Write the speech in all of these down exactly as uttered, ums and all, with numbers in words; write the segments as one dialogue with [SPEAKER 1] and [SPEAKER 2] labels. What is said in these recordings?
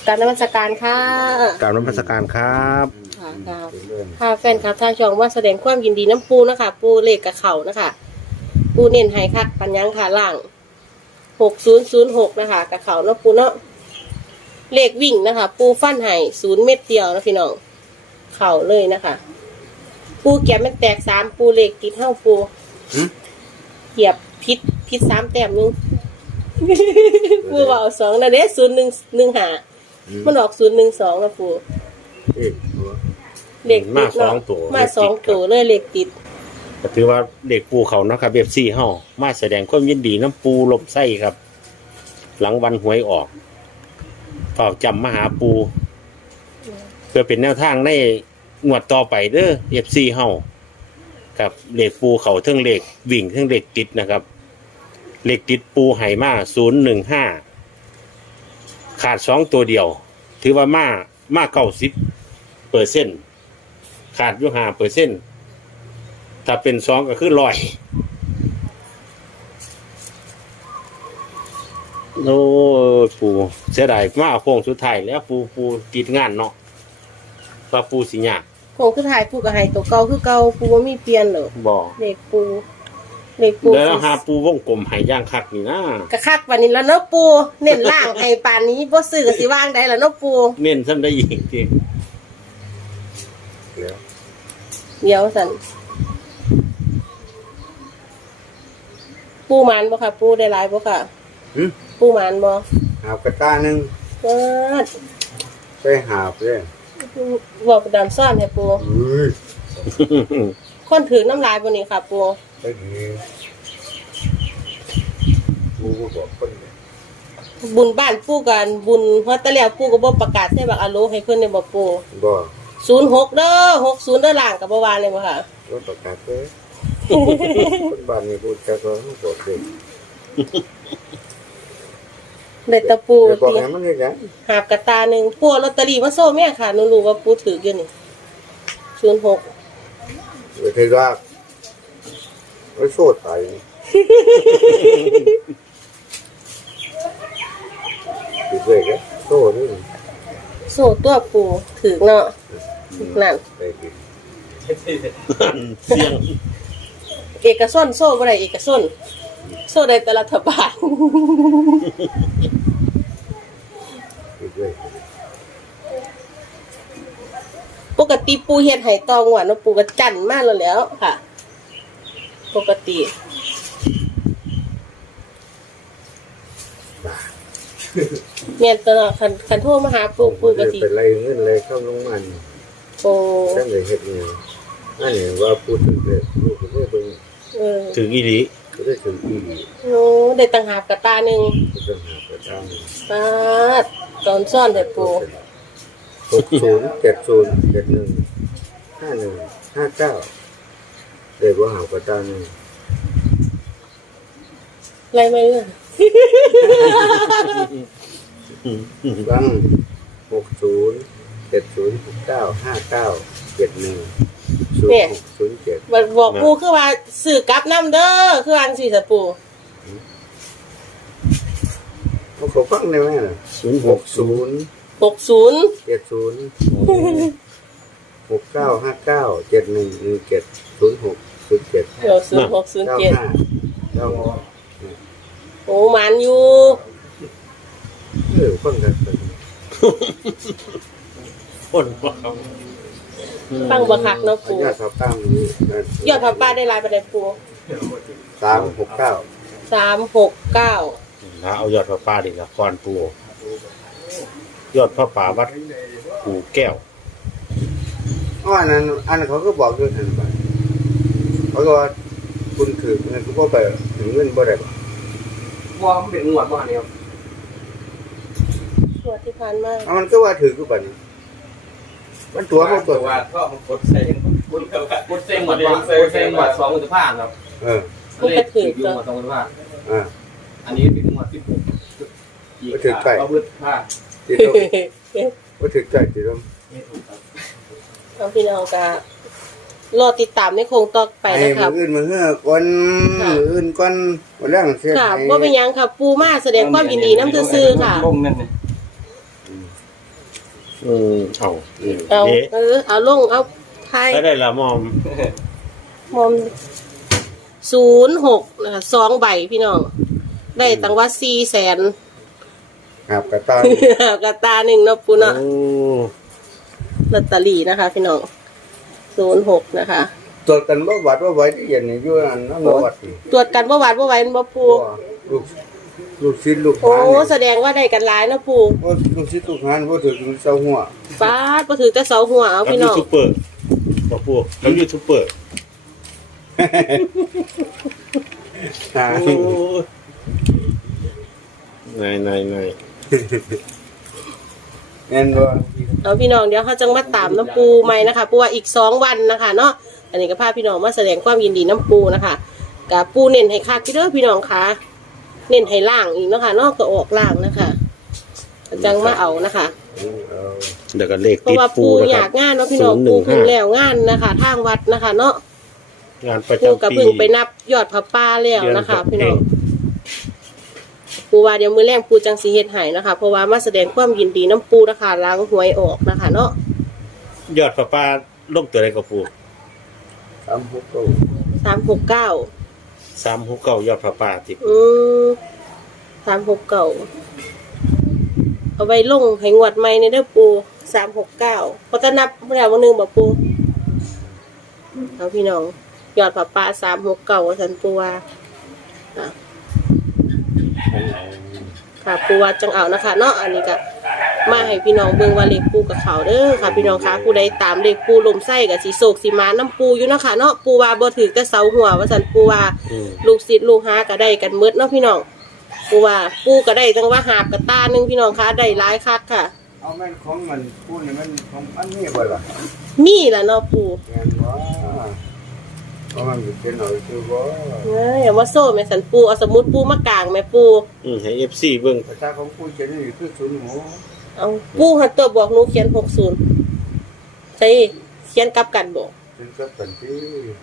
[SPEAKER 1] การนมัสการค่ะ
[SPEAKER 2] กราบนมัสการครับ
[SPEAKER 1] ค่ะครับค่ะแฟนครับทางช่องว่าแสดงความยินดีน้ำปูนะคะปูเลขกับเขานะคะปูเน้นให้คักปัญญังค่ะล่างหกศูนย์ศูนย์หกนะคะกับเขาเนาะปูเนาะเลขวิ่งนะคะ ปูฟันให้ศูนย์เม็ดเดียวนะพี่น้องเข่าเลยนะคะ ปูเกียบมันแตกสามปูเลขติดเท่าปูเกียบพิษพิษสามแต้มนึง ปูว่าเอาสองนะเด้ศูนย์หนึ่งหนึ่งหามันออกศูนย์หนึ่งสองนะปูเลขติด
[SPEAKER 2] มาสองตัว
[SPEAKER 1] มาสองตัวเลยเลขติด
[SPEAKER 2] ก็ถือว่าเด็กปูเขานะครับเบบซี่เฮามาแสดงความยินดีน้ำปูลบไส้ครับ หลังวันหวยออกฝากจำมาหาปูเพื่อเป็นแนวทางในงวดต่อไปเด้อเอฟซีเฮาครับเลขปูเขาเทั้งเลขวิ่งเทั้งเลขติดนะครับเลขติดปูไหมาศูนย์หนึ่งห้าขาดสองตัวเดียว ถือว่ามามาเก้าสิบเปอร์เซ็นต์ขาดอยู่ห้าเปอร์เซ็นต์ถ้าเป็นสองก็คือร้อยโอ้ปูเสียดายมาโค้งสุดท้ายแล้วปูปูติดงานเนาะปลาปูสิยาก
[SPEAKER 1] โคงคือถ่ายปูกับไห้ตัวเก่าคือเก่าปูว่ามีเปลี่ยนเหรอ
[SPEAKER 2] บ่
[SPEAKER 1] เลขปูเลขปู
[SPEAKER 2] แล้วหาปูวงกลมใหายย่างคักนี่นะ
[SPEAKER 1] กระคักวันนี้แล้วเนาะปูเน้นล่างให้ป่านนี้บ่ซื้อก็สิว่างได้แล้วเนาะปู
[SPEAKER 2] เน้นซ้ำได้ยิงจริง
[SPEAKER 1] เดี๋ยวสันปูหมันบ่ค่ะ ปูได้หลายบ่ค่ะปูหมันบ่
[SPEAKER 3] หาบกระต้าหนึ่ง
[SPEAKER 1] เปิด
[SPEAKER 3] ไปหาบเลย
[SPEAKER 1] บอกดำซ่อนให้ปู
[SPEAKER 3] เฮ้ย
[SPEAKER 1] คนถือน้ำลายบ่นี่ค่ะ ปู
[SPEAKER 3] ไปดีกูก็บอกคนเนี่ย
[SPEAKER 1] บุญบ้านปูกันบุญฮอดแตะแล้วปูก็บ่ประกาศใส่บักอะโลให้เพิ่นได้บ่ปู
[SPEAKER 3] บอก
[SPEAKER 1] ศูนย์หกเด้อหกศูนย์เด้อล่างก็บ่ว่าเลยบ่ค่ะ
[SPEAKER 3] รถประกาศเลยคนบ้านนี้พูดจะก็ต้องบอกเลย
[SPEAKER 1] ได้ตะปู
[SPEAKER 3] เดี๋ยวบอก
[SPEAKER 1] ติ
[SPEAKER 3] ให้มันยังไง
[SPEAKER 1] หาบกระตาหนึงปูเอาลอตเตอรี่มาโซ่แม่ค่ะหนูรู้ว่าปูถืออยู่นี่ศูนย์หก
[SPEAKER 3] เดี๋ยวเธอว่าไว้โซดไปติดเลยแกโซ่นี่
[SPEAKER 1] โซ่ตัวปูถือเนาะนั่น
[SPEAKER 3] ไปกิน
[SPEAKER 2] เสียง
[SPEAKER 1] เอกชนโซ่บ่ได้เอกชนโซ่ได้แต่รัฐบาล
[SPEAKER 3] ติดเลย
[SPEAKER 1] ปกติปูเฮ็ดให้ตองหวานเนาะปูก็จั่นมาแล้วแหล้วค่ะ ปกติแม่นตอนคันคันโทรมาหาปูปูก็สิ
[SPEAKER 3] เป็นไรเงินอะไรเข้าลงมัน
[SPEAKER 1] โอ้
[SPEAKER 3] ตั้งแต่เฮ็ดเนี่ยอันนี้ว่าพูดถึงเลยพูดถึงเรื่อง
[SPEAKER 1] เออ
[SPEAKER 2] ถึงอีหลี
[SPEAKER 3] ก็ได้ถึงอีก
[SPEAKER 1] โน้ได้ตังหาบกระตาหนึง
[SPEAKER 3] ก็ต้องหาประจำ
[SPEAKER 1] ปาดตอนซ่อนแต่ปู
[SPEAKER 3] หกศูนย์เจ็ดศูนย์เจ็ดหนึ่งห้าหนึ่งห้าเก้าเด็กว่าหาประจำ
[SPEAKER 1] อะไรไม่เรื่อง
[SPEAKER 3] บ้างหกศูนย์เจ็ดศูนย์หกเก้าห้าเก้าเจ็ดหนึ่งศูนย์หกศูนย์เจ็ด
[SPEAKER 1] บอกบอกปูคือว่าสื่อกลับน้ำเด้อคืออันสี่สะปู
[SPEAKER 3] เขาเขาฟังได้ไหมล่ะ
[SPEAKER 2] ศูนย์ห
[SPEAKER 3] ห
[SPEAKER 2] ก
[SPEAKER 3] กศูนย์
[SPEAKER 1] หกศูนย์
[SPEAKER 3] เจ็ดศูนย์หกเก้าห้าเก้าเจ็ดหนึ่งหนึ่งเจ็ดศูนย์หกศูนย์เจ็ด
[SPEAKER 1] เดี๋ยวศูนย์หกศูนย์
[SPEAKER 3] เก้า
[SPEAKER 1] เจ็ด
[SPEAKER 3] ห้าเก้าหก
[SPEAKER 1] โอ้หมันอยู่
[SPEAKER 3] เออฟังกันไป
[SPEAKER 2] คนบ้า
[SPEAKER 1] ฟังบักคักเนาะปู
[SPEAKER 3] ยอดทับตั้งนี้
[SPEAKER 1] ยอดพับป้าได้ลายไปได้ปู
[SPEAKER 3] สามหกเก้า
[SPEAKER 1] สามหกเก้า
[SPEAKER 2] นะเอายอดพระป่าดิละครปูยอดพระป่าวัดปูแก้ว
[SPEAKER 3] อ๋ออันนั้นอันนั้นเขาก็บอกด้วยทันไปเขาก็ว่าคุณถือเงินก็ไปถึงเงินบ่ได้บ่
[SPEAKER 4] ว่ามันเป็นงวดว่าเนี่ย
[SPEAKER 1] ตัวที่ผ่านมา
[SPEAKER 3] เอามันก็ว่าถือกูบัดนี้มันตัวเขาตัว
[SPEAKER 4] ว่าก็มันกดใส่กดกดเซ็งหมดว่ากดเซ็งหมดสองมุตภาพครับ
[SPEAKER 3] เออ
[SPEAKER 4] เลขถืออยู่หมดสองมุตภาพ
[SPEAKER 3] อ่า
[SPEAKER 4] อันนี้เป็นงวดที่หกอีกก็มุตภาพ
[SPEAKER 3] ที่ต้องว่าถือใจที่ต้อง
[SPEAKER 1] เอาพี่น้องกะรอติดตามในโครงต่อไป
[SPEAKER 3] ไอ้
[SPEAKER 1] นะค
[SPEAKER 3] มื
[SPEAKER 1] รั
[SPEAKER 3] อบ อื่นมือเฮือก่อนมืออื่นก่อนบ่เรื่องเสีย
[SPEAKER 1] ค่ะว่าเป็นหยังค่ะปูมาแสดงความยินดีน้ำซื่อๆค่ะ
[SPEAKER 4] ลงนั่นเนี่ย
[SPEAKER 3] ก
[SPEAKER 2] อืมเอาอืม
[SPEAKER 1] เอา
[SPEAKER 2] เอ๊ะ
[SPEAKER 1] เออเอาลงเอาไทย
[SPEAKER 2] ได้ละมอม
[SPEAKER 1] มอมศูนย์หกนะคะสองใบพี่น้องได้ตั้งว่าสี่แสน
[SPEAKER 3] ครับกระต่าย
[SPEAKER 1] กระตาหนึ่งเนาะปูเนาะ
[SPEAKER 2] โอ้
[SPEAKER 1] ลอตเตอรี่นะคะ พี่น้องศูนย์หกนะคะ
[SPEAKER 3] ตรวจกันว่าวัดว่าไว้ที่เย็นนี่อยู่นั่นนั่นวัดนี่
[SPEAKER 1] ตรวจกันว่าหวานว่าไหวมันบ่ปู
[SPEAKER 3] ลูกลูกศิษย์ลูก
[SPEAKER 1] โอ้
[SPEAKER 3] หาเนี่ย
[SPEAKER 1] แสดงว่าได้กันหลายนะปู
[SPEAKER 3] ว่าลูกศิษย์ลูกหาว่าถึงเจ้าหัว
[SPEAKER 1] ป้าดมาถือแต่เสาหัวเอา
[SPEAKER 2] กับ
[SPEAKER 1] พี่
[SPEAKER 2] ยู
[SPEAKER 1] น้อง
[SPEAKER 2] ทูบเบอร์บอกพวกกับยูทูบเบอร์
[SPEAKER 3] หา
[SPEAKER 2] โอ้นายนายนาย
[SPEAKER 3] เงินว่า
[SPEAKER 1] เอาพี่น้องเดี๋ยวเขาจะมาตามน้ำปูใหม่นะคะปูว่าอีกสองวันนะคะเนาะอันนี้ก็พาพี่น้องมาแสดงความยินดีน้ำปูนะคะกับปูเน้นให้คักพี่เด้อพี่น้องคะเน้นให้ล่างอีกเนาะคะนอกก็ออกล่างนะคะจังมาเอานะคะ
[SPEAKER 3] เอา
[SPEAKER 2] เดี๋ยวก็เลข
[SPEAKER 1] เพราะ
[SPEAKER 2] ติด
[SPEAKER 1] ว่า
[SPEAKER 2] ปู
[SPEAKER 1] ปู
[SPEAKER 2] นะ
[SPEAKER 1] อ
[SPEAKER 2] ครั
[SPEAKER 1] ยา
[SPEAKER 2] บ
[SPEAKER 1] กงานเนาะพี่น้อง
[SPEAKER 2] ศูนย์หนึ่
[SPEAKER 1] ปู
[SPEAKER 2] งห้า
[SPEAKER 1] เพึ่งแล้วงานนะคะทางวัดนะคะ เนาะ
[SPEAKER 2] งานประ
[SPEAKER 1] ปูกับ
[SPEAKER 2] จำปี
[SPEAKER 1] เพึ่งไปนับยอดพระป่าแล้วนะคะ
[SPEAKER 2] เดือน
[SPEAKER 1] พี่น้อง
[SPEAKER 2] หก
[SPEAKER 1] ปูว่าเดี๋ยวมือแรงปูจังสีเฮ็ดให้นะคะ เพราะว่ามาแสดงความยินดีน้ำปูนะคะล้างหวยออกนะคะ เนาะ
[SPEAKER 2] ยอดประปาลงตัวอะไรกับปู
[SPEAKER 3] สามหกเก้า
[SPEAKER 1] สามหกเก้า
[SPEAKER 2] สามหกเก้ายอดประปาติ
[SPEAKER 1] อืมสามหกเก้าเอาไว้ลงให้งวดใหม่ในเด้อปูสามหกเก้าพอจะนับเมื่อไหร่วันหนึ่งบอกปูเอาพี่น้องยอดพระป่าสามหกเก้าสันปูว่าอ่ะค่ะปูว่าจังเอานะคะ เนาะอันนี้ก็มาให้พี่น้องเบิ่งว่าเลขปูกับเขาเด้อค่ะ พี่น้องคะผู้ใดตามเลขปูลมไส้กับสีโศกสีมาน้ำปูอยู่นะคะเนาะปูว่าบ่ถือแต่เสาหัวว่าสันปูว่า
[SPEAKER 2] อืม
[SPEAKER 1] ลูกศิษย์ลูกหาก็ได้กันหมืดเนาะพี่น้องปูว่าปูก็ได้จังว่าหาบกับตาหนึงพี่น้องคะได้หลายคักค่ะ
[SPEAKER 3] เอาแม่นของมันพูดนี่มันของอันนี้บ่ล่ะ
[SPEAKER 1] มีล่ะเนาะปู
[SPEAKER 3] เงินว่าเพราะมันเป็นหน่อยคือว่า
[SPEAKER 1] เอ้ยอย่ามาโซ่แม่สันปูเอาสมุดปูมากลางแม่ปู
[SPEAKER 2] อืมให้เอฟซีเบิ่ง
[SPEAKER 3] ภาษาของผู้เขียนนี่คือศูนย์หมู
[SPEAKER 1] เอาปูหันตัวบอกหนูเขียนหกศูนย์ใช่เขียนกลับกันบอก
[SPEAKER 3] ถึงกับกันที่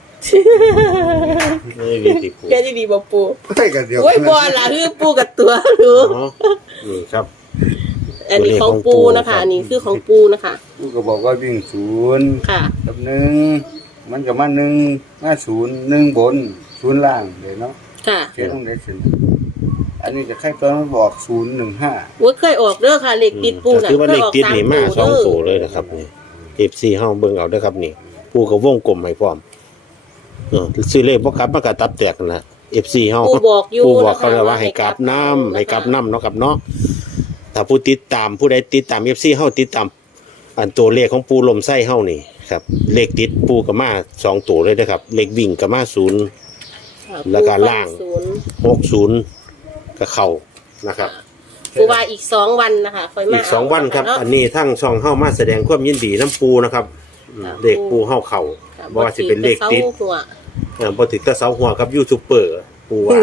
[SPEAKER 2] ไม่มีติปู
[SPEAKER 1] แค่ดีๆบอกปู
[SPEAKER 3] ใช่กันเดียว
[SPEAKER 1] โอ้ยบอล่ะคือปูกับตัวหนู
[SPEAKER 2] อ๋อนี่ครับ
[SPEAKER 1] อันนี้ของปูนะคะอันนี้คือของปูนะคะ
[SPEAKER 3] ผู้ก็บอกว่าวิ่งศูนย์
[SPEAKER 1] ค่ะ
[SPEAKER 3] กับหนึ่งมันก็มาหนึ่งมาศูนย์หนึ่งบนศูนย์ล่างเดี๋ยวเนาะ
[SPEAKER 1] ค่ะ
[SPEAKER 3] เขียนตรงไหนสิอันนี้จะใครตัวมันบอกศูนย์หนึ่งห้า
[SPEAKER 1] ว่าเคยออกเด้อค่ะเลขติดปู
[SPEAKER 2] ก็
[SPEAKER 1] น่ะ
[SPEAKER 2] คือว่าเลขติด
[SPEAKER 1] คย
[SPEAKER 2] นี่
[SPEAKER 1] อ
[SPEAKER 2] มา
[SPEAKER 1] อก
[SPEAKER 2] สอง
[SPEAKER 1] ด้
[SPEAKER 2] ตัวเลยนะครับนี่เอฟซีเฮาเบิ่งเอาเด้อครับนี่ปูกับวงกลมให้พร้อมเออซื้อเลขบ่กลับมันก็ตับแตกนั่นล่ะ เอฟ ซี เฮา
[SPEAKER 1] ปูบอกอยู่
[SPEAKER 2] ปูบอก
[SPEAKER 1] นะคะ
[SPEAKER 2] เขาแล้วว่าให้กลับน้ำให้กลับน้ำเนาะครับเนาะถ้าผู้ติดตามผู้ใดติดตาม เอฟ ซี เฮาติดตามอันตัวเลขของปูลมไส้เฮานี่ครับ เลขติดปูก็มาสองตัวเลยนะครับ เลขวิ่งก็มาศูนย์
[SPEAKER 1] ค่ะ
[SPEAKER 2] แล้วก็ล่าง
[SPEAKER 1] ศูนย์
[SPEAKER 2] หกศูนย์ก็เข้านะครับ
[SPEAKER 1] ปูว่าอีกสองวันนะคะค่อยมา
[SPEAKER 2] อีกสองวันครับ
[SPEAKER 1] เาะ
[SPEAKER 2] อันนี้ทั้งช่องเฮามาแสดงความยินดีน้ำปูนะครับอืม
[SPEAKER 1] ค่ะ
[SPEAKER 2] เลขปูเฮาเข้า
[SPEAKER 1] ค่ะ
[SPEAKER 2] บ่ว่าสิเป็นเลขติด
[SPEAKER 1] บ่ถือแต่เสาหัว
[SPEAKER 2] เออบ่ถึงแต่เสาหัวกับยูทูบเบอร์ปูว่า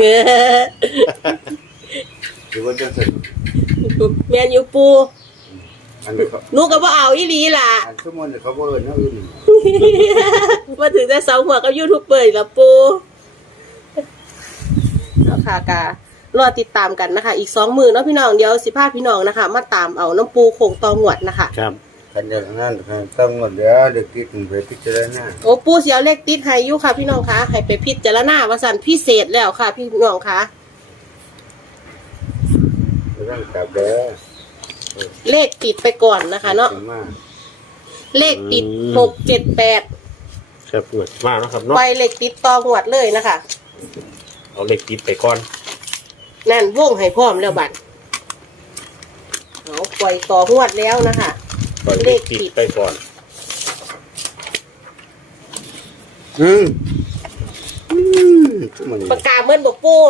[SPEAKER 3] หรือว่าจะเสร็จ
[SPEAKER 1] แมนยูปู
[SPEAKER 3] อันนี้เขา
[SPEAKER 1] หนูก็บ่เอาอีหลีล่ะ
[SPEAKER 3] อันสมมุติเขาบอกเออเนาะอื่น
[SPEAKER 1] มาถึงแต่เสาหัวกับยูทูบเบอร์อีกแล้วปูเอาค่ะการอติดตามกันนะคะ อีกสองมือเนาะพี่น้องเดี๋ยวสิพาพี่น้องนะคะ มาตามเอาน้ำปูโขงตองหวดนะคะ
[SPEAKER 2] ครับ
[SPEAKER 3] กันอย่างนั้นต้องหมดแล้วเด็กที่ถึงไปพิจารณา
[SPEAKER 1] โอ้ปูเสียวเลขติดให้อยู่ค่ะ พี่น้องคะให้ไปพิจารณาว่าสันพิเศษแล้วค่ะ พี่น้องคะ
[SPEAKER 3] เรื่องกลับแล้ว
[SPEAKER 1] เลขติดไปก่อนนะคะ เนาะ
[SPEAKER 3] มา
[SPEAKER 1] เลขติดหกเจ็ดแปด
[SPEAKER 2] ครับมาเนาะครับเนาะ
[SPEAKER 1] ไปเลขติดตองหวดเลยนะคะ
[SPEAKER 2] เอาเลขติดไปก่อน
[SPEAKER 1] นั่นวงให้พร้อมแล้วบัดเอาปล่อยต่อหวดแล้วนะคะ
[SPEAKER 2] ปล่อยเลขติดไปก่อน
[SPEAKER 3] อืมอืมทุกมัน
[SPEAKER 1] ปากกาเมื่อนบอกปู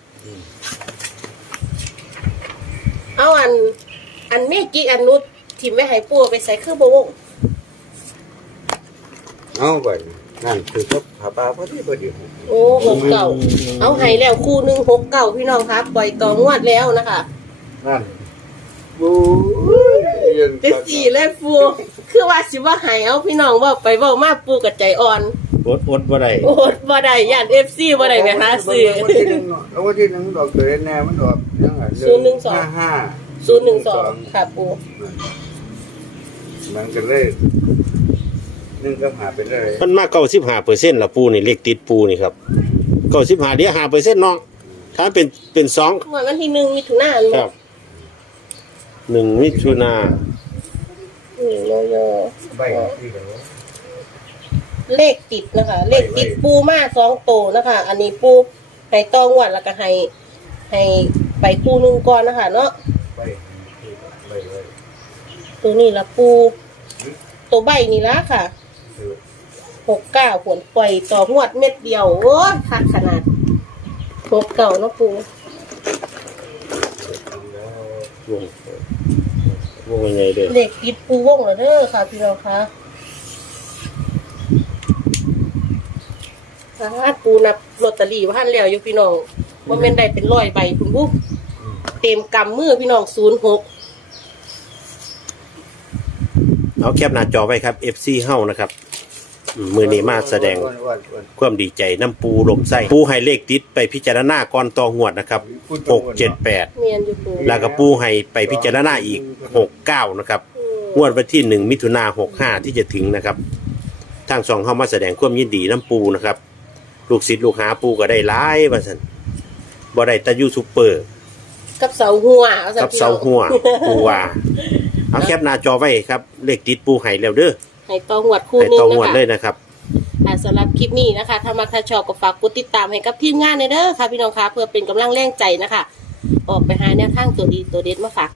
[SPEAKER 1] เอาอัน อันเมกี้อันนุชทิมไว้ให้ปูไปใส่เครื่องบวง
[SPEAKER 3] เอาไปนั่นคือเขาผาปลาพอดีพอดี
[SPEAKER 1] โอ้หกเก่าเอาให้แล้วคู่หนึ่งหกเก่าพี่น้องครับปล่อยต่องวดแล้วนะคะ
[SPEAKER 3] นั่นบูเย็น
[SPEAKER 1] เจ็ดสี่เลยปูคือว่าสิว่าให้เอาพี่น้องเว่าไปเว่ามาปูกับใจอ่อน
[SPEAKER 2] อดอดบ่ได้
[SPEAKER 1] โอดบ่ได้ย่านเอฟซีบ่ได้ไหมคะซื้อ
[SPEAKER 3] วันที่หนึ่งเนาะแล้ววันที่หนึ่งดอกเกลือแน่มันดอกยังไง
[SPEAKER 1] ศูนย์หนึ่งสอง
[SPEAKER 3] ห้าห้า
[SPEAKER 1] ศูนย์หนึ่งสองค่ะปู
[SPEAKER 3] มันก็เลยนึ่งก็หาไปเลย
[SPEAKER 2] มันมาเก้าสิบห้าเปอร์เซ็นต์ละปูนี่เลขติดปูนี่ครับเก้าสิบห้าเดี๋ยวห้าเปอร์เซ็นต์น้องถ้าเป็นเป็นสอง
[SPEAKER 1] งวดวันที่หนึ่งมิถุนายน
[SPEAKER 2] ครับหนึ่งมิถุนา
[SPEAKER 1] นี่โยโย่
[SPEAKER 3] ใบที่กันว่า
[SPEAKER 1] เลขติดนะคะ เลขติดปูมาสองโตนะคะ อันนี้ปูให้ตองวดแล้วก็ให้ให้ไปคู่หนึ่งก่อนนะคะ เนาะ
[SPEAKER 3] ใบใบเลย
[SPEAKER 1] ตัวนี้ละปูตัวใบนี่ละค่ะ
[SPEAKER 3] คือ
[SPEAKER 1] หกเก้าผลปล่อยต่องวดเม็ดเดียวโอ้ยคักขนาดหกเก้าเนาะปู
[SPEAKER 3] แล้ว
[SPEAKER 2] วงวงยังไงเด้อ
[SPEAKER 1] เลขติดปูวงแล้วเด้อค่ะพี่น้องคะสาธุปูนับลอตเตอรี่ว่าท่านแล้วอยู่พี่น้องว่าแม่นได้เป็นร้อยใบคุณบุ๊เต็มกำมือพี่น้องศูนย์หก
[SPEAKER 2] เอาแคปหน้าจอไว้ครับ เอฟ ซี เฮ้านะครับอืมมือนี้มาแสดงความดีใจน้ำปูลมไส้ปูให้เลขติดไปพิจารณาก่อนต่องวดนะครับหกเจ็ดแปด
[SPEAKER 1] เมียนอยู่ปู
[SPEAKER 2] แล้วก็ปูให้ไปพิจารณาอีกหกเก้านะครับงวดวันที่หนึ่งมิถุนาหกห้าที่จะถึงนะครับทางสองเข้ามาแสดงความยินดีน้ำปูนะครับลูกศิษย์ลูกหาปูก็ได้หลายว่าสันบ่ได้แตะยูซูเปอร์
[SPEAKER 1] กับเสาหัวอซั่น
[SPEAKER 2] กับเสาหัวปูว่าเอาแคปหน้าจอไว้ครับเลขติดปูให้แล้วเด้อ
[SPEAKER 1] ให้ต่องวดคู่
[SPEAKER 2] ให้
[SPEAKER 1] หนึง
[SPEAKER 2] ต่อ
[SPEAKER 1] นะ
[SPEAKER 2] งวด
[SPEAKER 1] คะ
[SPEAKER 2] เลยนะครับ
[SPEAKER 1] ค่ะสำหรับคลิปนี้นะคะถ้ามาถ้าชอบก็ฝากกดติดตามให้กับทีมงานในเด้อค่ะพี่น้องคะเพื่อเป็นกำลังแรงใจนะคะ ออกไปหาแนวทางตัวดีตัวเด็ดมาฝาก